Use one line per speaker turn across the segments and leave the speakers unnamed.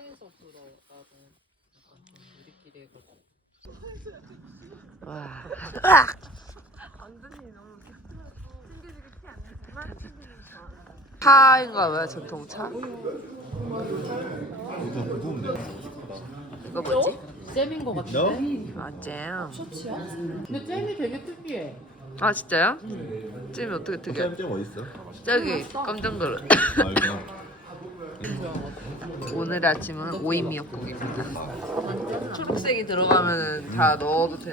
회사에서 들어 나는 약간 좀 우리끼리 해가지고.
와.
완전히 너무 웃겨. 챙겨주기 티 안 내지만 챙겨주기 좋아.
차인가 봐요, 전통차.
이거 무거운데.
이거 뭐지?
잼인 거 같은데?
아, 잼.
셔츠야? 근데 잼이 되게 특이해.
아, 진짜요? 잼이 어떻게 특이해?
잼 어딨어?
저기 깜짝 놀라.
알구나.
오늘 아침은 오이 미역국입니다. 초록색이 들어가면 다 넣어도 되는.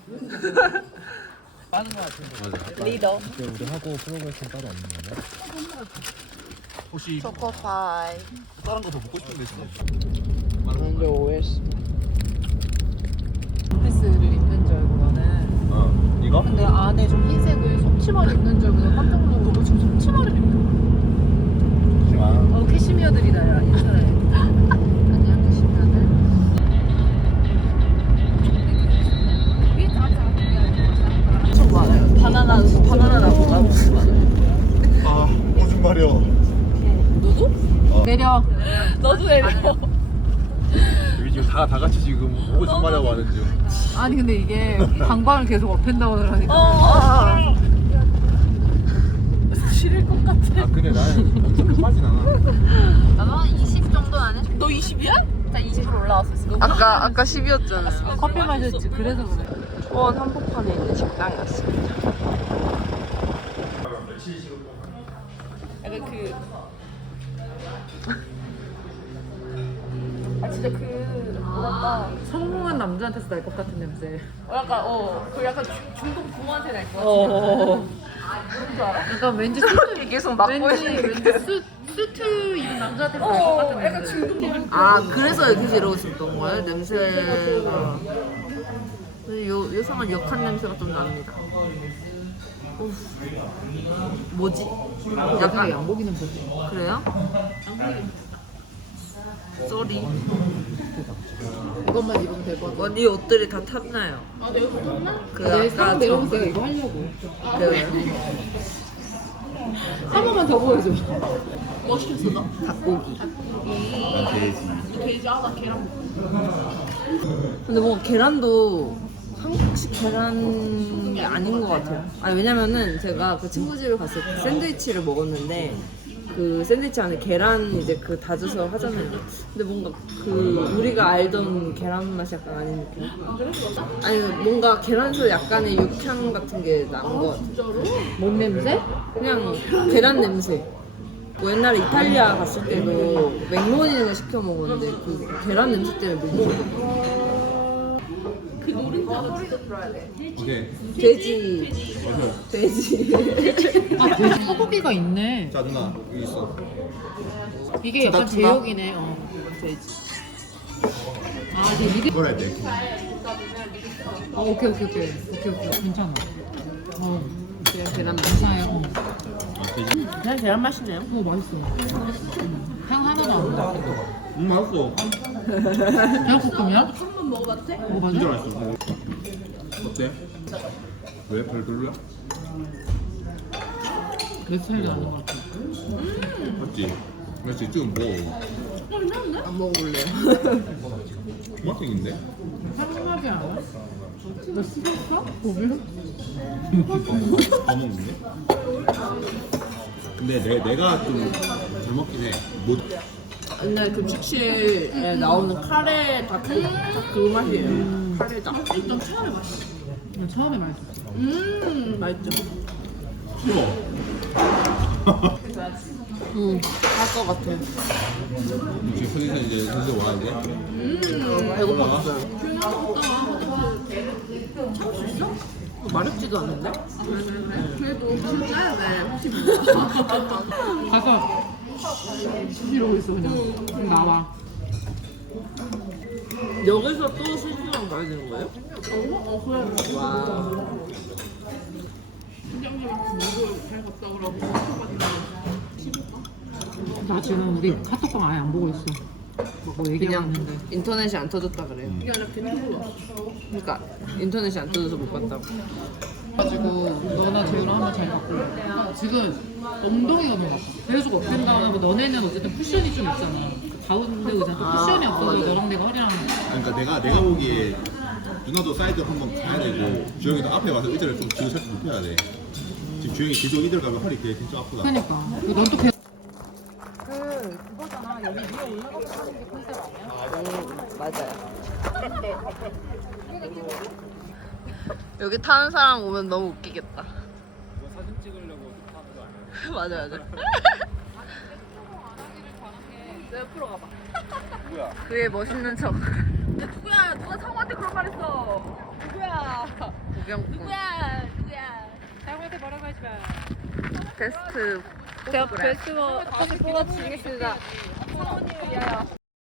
많은 거 같은데.
맞아.
리더.
우리 하고 프로그래션 따로 없는 거네? 혹시
초코파이.
다른 거 더 먹고 싶은데 지금?
먼저 OS.
원피스를 입는 줄 알고 나는.
이거?
근데 안에 좀 흰색을 속치마를 입는 줄 알고 내가 깜짝 놀라고 너 지금 속치마를 입는 캐시미어들이다 야 인사해.
안녕, 캐시미어들. 엄청 많아요. 바나나나 보다 무슨 많아요.
아 무슨 말이야?
너도? 내려. 너도 내려.
여기 지금 다 같이 지금 무슨 말이라고 하는 중.
아니 근데 이게 방방을 계속 업앤다운을 하니까 싫을 것 같아.
아 근데 나는 엄청 급하진 않아.
나도 한 20 정도 안 해?
너 20이야? 나 20으로 올라왔었어.
아까 10이었잖아요.
커피 마셨지. 그래서 그래.
초원 한복판에 있는 식당이었습니다.
약간 그. 아 진짜 그 뭐랄까 성공한 남자한테서 날 것 같은 냄새. 약간 그 약간 중동 부모한테 날 것 같은. 뭔지 알아? 약간 왠지 수트
계속 막고
왠지
있는
수트 입은 남자한테 날 것 같은 냄새. 약간 중동.
아, 그래서 여기서 이러고 있었던 거예요? 냄새가. 근데 요상한 역한 냄새가 좀 납니다. 우, 뭐지? 약간
양고기 냄새지.
그래요? 쏘리.
이것만 입으면 될 것 같아.
언니 옷들이 다 탔나요?
아 내가 탔나?
그
내일
아까
사람 내려오면 내가 이거 하려고.
그래요?
한 번만 더 보여줘. 뭐 시켰어 너?
닭고기.
난 돼지.
돼지 아나 계란 먹고.
근데 뭔가 계란도 한국식 계란이 아닌 것 같아요. 아니 왜냐면은 제가 그 친구 집에 갔을 때 샌드위치를 먹었는데 그 샌드위치 안에 계란 이제 그 다져서 하잖아요. 근데 뭔가 그 우리가 알던 계란 맛이 약간 아닌 느낌. 아니 뭔가 계란에서 약간의 육향 같은 게 나는 것 같아요.
뭔 냄새?
그냥 계란 냄새. 뭐 옛날에 이탈리아 갔을 때도 맥로니를 시켜 먹었는데 그 계란 냄새 때문에 못 먹었거든요.
오케이.
돼지. 돼지.
아 돼지 소고기가 있네.
자 누나 여기 있어.
이게 약간
투다.
제육이네. 돼지. 아 이제 이게.
이걸 할 때.
오케이 괜찮아.
계란 맛.
괜찮아요.
아 돼지.
그냥 계란 맛이네요.
맛있어. 향 하나도 안 나.
맛있어.
제육볶음이야?
진짜 맛있어. 어때? 왜 별로야?
내 스타일이 아닌 것 같아.
맞지? 그렇지 지금 뭐
안 먹어볼래요.
중학생인데?
상하게 알아? 너 쓰겠어? 고기?
더 먹는데? 근데 내가 좀 잘 먹긴 해. 뭐
옛날 급식실에 나오는 카레 다그 맛이에요. 카레 다. 일단 처음에 맛있어.
처음에 맛있었어.
맛있죠.
싫어.
할 것 같아.
지금 편의점 이제 슬슬 와야 돼.
배고팠어요. 마렵지도 않는데? 그래도 좀 짜야 돼. 혹시 몰라.
가서 이러고 있어 그냥 나와.
여기서 또 수수랑 가야 되는 거예요? 그래. 와.
나 지금 우리 카톡방 아예 안 보고 있어. 뭐 얘기하고
그냥
있는데.
인터넷이 안 터졌다 그래요. 그러니까 인터넷이 안 터져서 못 봤다고.
가지고 너나 재우랑 한번 잘 바꾸려. 지금 엉덩이가 너무 아파. 계속 업된다운하고 너네는 어쨌든 쿠션이 좀 있잖아. 가운데 의자도 쿠션이 없어서 너랑 내가 허리랑
그러니까 내가 보기에 누나도 사이드 한번 가야 되고 주영이도 앞에 와서 의자를 좀 뒤로 살짝 눕혀야 돼. 지금 주영이 계속 이대로 가면 허리 되게 진짜 아프다.
그러니까 넌또 배...
그거잖아. 여기 위에 올라가서 하는 게 컨셉 아니야?
맞아요. 여기 타는 사람 오면 너무 웃기겠다.
이거 사진 찍으려고 하는 거 아니야?
맞아 맞아.
내 옆으로 가봐.
누구야?
그의 멋있는 척.
누구야? 누가 상호한테 그런 말 했어? 누구야?
구경꾼.
누구야?
사람한테 뭐라고 하지 마.
베스트.
제가 베스트로 다시 뽑아주겠습니다. 상호님을 위하여.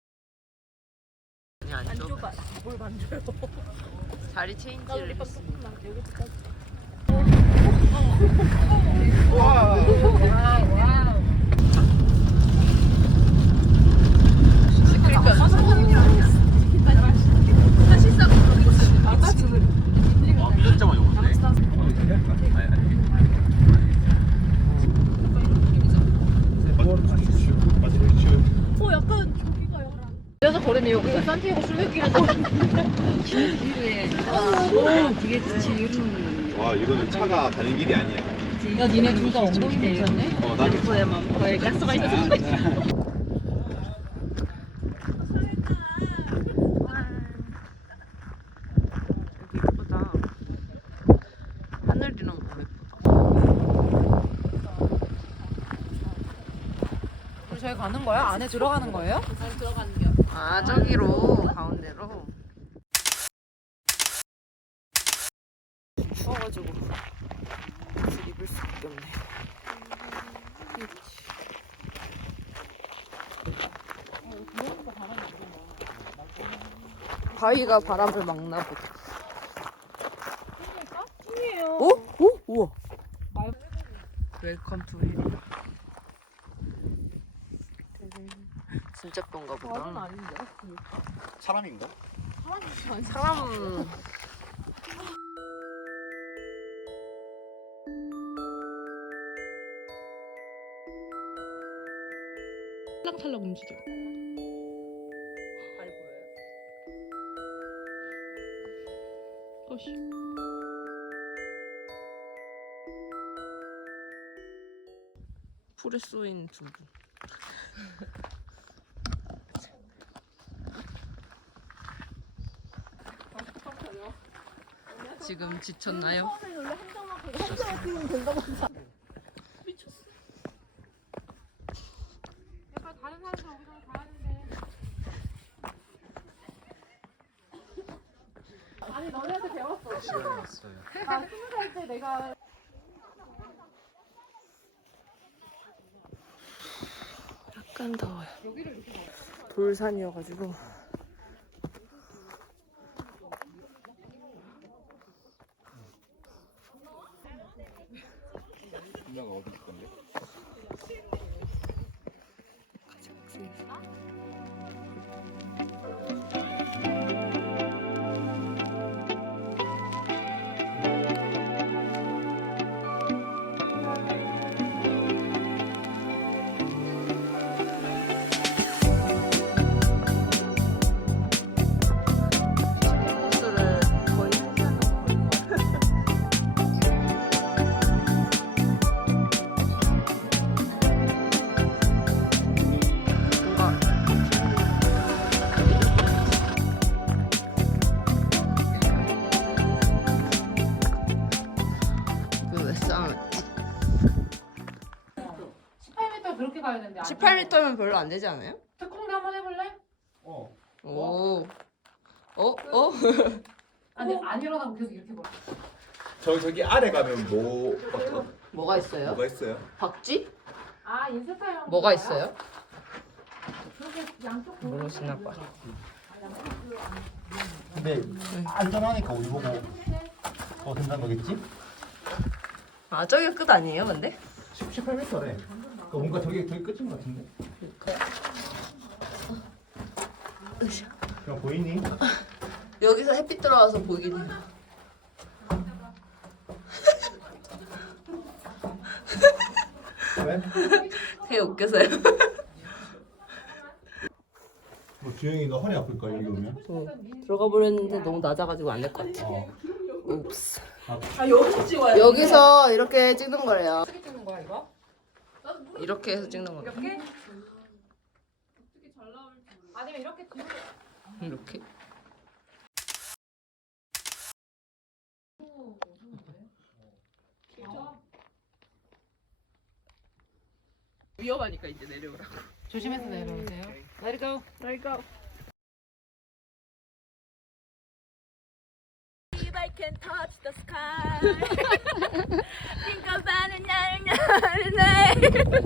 안 좁아.
좁아. 뭘 만져요?
자리 체인지를 했어.
조금만 여기까지.
진짜 많이 오는데?
어 약간 저기가 약간.
그래서 버리네 여기가 산티아고 순례길에서
와 이거는 차가 가는 길이 아니야.
야 니네 둘 다 엉덩이 괜찮네?
난
거의 가스가 있어.
예쁘다. 하늘이랑 너무 예쁘다.
우리 저희 가는 거야? 안에 들어가는 거예요?
잘 들어가는 게.
아 저기로 가운데로. 추워가지고 옷을 입을 수밖에 없네. 바위가 바람을 막나 보다. 어? 오? 우와. 웰컴 투 힐. 진짜 뿅가 보다.
사람인가?
사람.
탈락탈락 움직여.
잘 보여요?
어씨.
풀에 쏘인 두 분. 지금 지쳤나요?
내가 다른 사람들 여기서 가야 되는데. 아니 너네한테 배웠어.
시간이 났어요.
나 20살 때 내가
약간 더워요. 돌산이어가지고.
누나가 어디 있을 건데?
코스를 거의 1시간 정도 걸린 것 같아요. 뭔가 왜 싸움했지?
18m 그렇게 가야 되는데
18m면 별로 안 되지 않아요?
특공대 한번 해볼래?
어.
오. 어?
아니 안 일어나고 계속 이렇게 걸어.
저기 아래 가면
뭐가 있어요?
뭐가 있어요?
박쥐?
아 인스타용
뭐가 있어요?
그렇게 양쪽
모르시나 봐.
근데 안전하니까 우리 보고 더 된다는 거겠지?
아 저기 끝 아니에요 근데?
18m래. 뭔가 저기 끝인 것 같은데? 그냥 보이니?
여기서 햇빛 들어와서 보이긴 해요.
왜?
되게 웃겨서요.
주영이 너 허리 아플걸 여기 오면?
들어가 보려는데 너무 낮아가지고 안 될 것 같아.
어.
옵스.
여기서 찍어야 돼.
여기서 이렇게 찍는 거예요.
어떻게 찍는 거야 이거?
이렇게 해서 찍는 거예요.
이렇게? 아니면 이렇게 뒤로
이렇게. 위험하니까 이제 내려오라고.
조심해서 내려오세요. Let it go.
Let it go.
If I can touch the sky. Think about it, 나를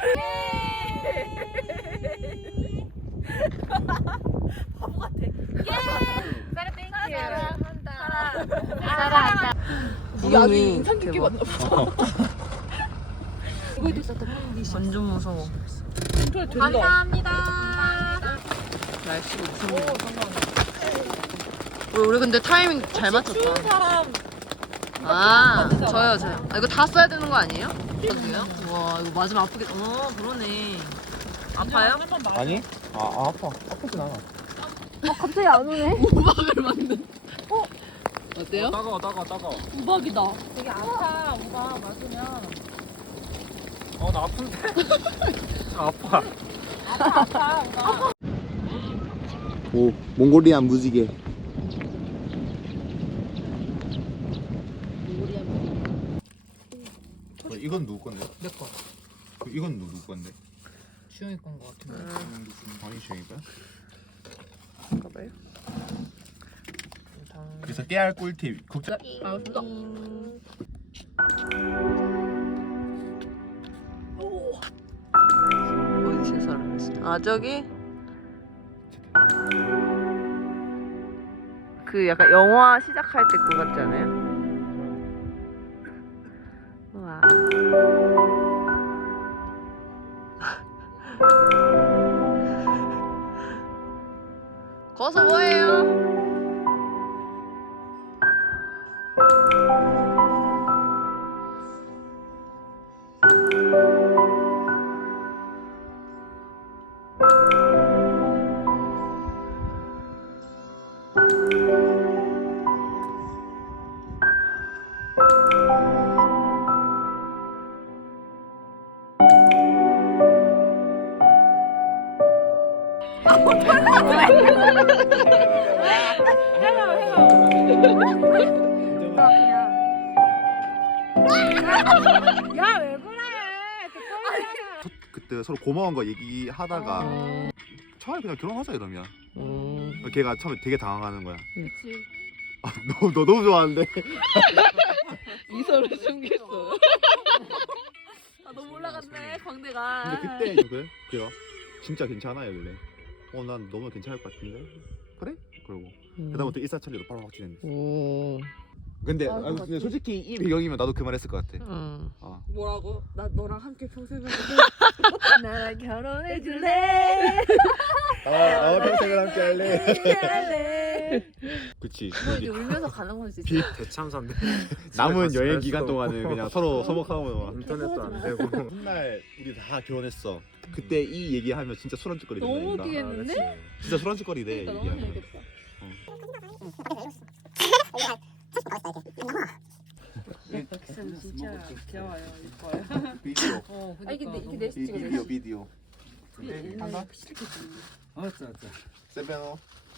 바보 같아. 사랑한다.
이게 아주 인상 깊게 봤나 봐. 완전 무서워.
감사합니다.
날씨가 무슨 일이야? 우리 근데 타이밍 잘 맞췄다.
사람
아, 저요. 아, 이거 다 써야 되는 거 아니에요? 어디요? 와, 이거 맞으면 아프겠다. 그러네. 아파요?
아니? 아파. 아프진 않아.
갑자기 안 오네.
우박을 만든. 어때요?
따가워.
우박이다.
되게 아파. 오빠 맞으면
나 아픈데? 아파.
아파.
오, 몽골리안 무지개. 이건 누구 건데?
내 거.
이건 누구 건데?
주영이 건거 같은데.
아니 주영이 거야?
잠깐만요.
그래서 깨알 꿀팁. 걱정.
알았어.
어디 제 사람 있어? 아, 저기? 그 약간 영화 시작할 때 그거 같지 않아요? 우와. 거기서 뭐해요?
야왜 그래?
그때 서로 고마운 거 얘기하다가 차라리 그냥 결혼하자 이러면 걔가 처음에 되게 당황하는 거야.
그치.
너 너무 좋아하는데.
이서를 숨겼어.
아 너무 올라갔네 광대가.
근데 그때 그래? 그래요? 진짜 괜찮아요 그래. 난 너무 괜찮을 것 같은데. 그래? 그러고 그다음부터 일사천리로 바로 확진했어. 근데, 근데 솔직히 이 배경이면 나도 그 말 했을 것 같아.
뭐라고? 나 너랑 함께 평생을 나랑 결혼해줄래?
나와 평생을 함께 할래.
할래.
그치.
이제 울면서 가는 거지.
대참사인데
남은 여행 기간 동안은 그냥 서로 서먹하고
인터넷도 안 되고
훗날 우리 다 결혼했어. 그때 이 얘기하면 진짜 술 안주거리 된다.
너무
얘가.
웃기겠는데?
진짜 술 안주거리래.
그러니까 너무 재밌겠다.
진짜 귀여워요. 이뻐요.
비디오.
아 이게 내
비디오 비디오. 세베노.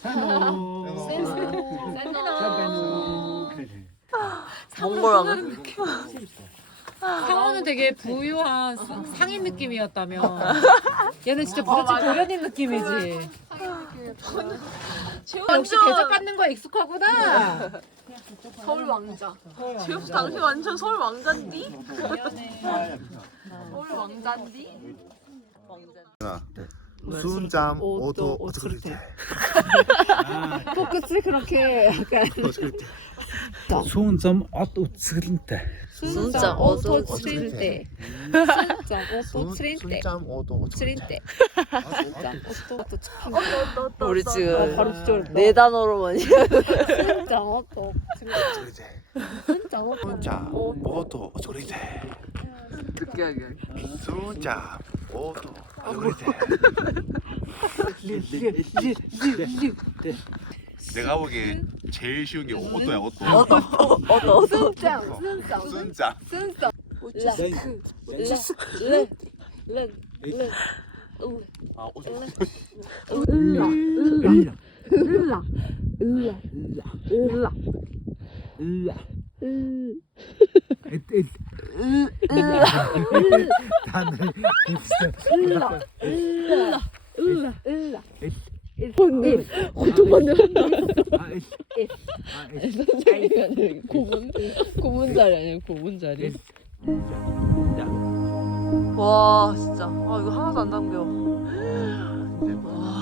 몽골하고.
상호는 되게 부유한 상인 느낌이었다며. 얘는 진짜 부잣집 도련님 느낌이지. 역시 대접 받는 거에 익숙하구나.
서울 왕자. 지금 당신 완전 서울 왕자인디? 서울 왕자인디?
순잠 오도 오츠크리테.
포크스 그렇게 약간
소은점 어또 쓰린데
진짜 어서
칠 때.
순잠 오도 오츠크리테.
우리 지금
바로 진짜 어렵다.
네 단어로만
진짜 또
순잠 오도 오츠크리테.
듣게 하게.
순잠 오도 오츠크리테. 내가 보기엔 제일 쉬운 게 오또야 오또.
순짱
순자. 아 오죠.
고문 자리 아니에요? 고문 자리. 와 진짜 이거 하나도 안 담겨. 와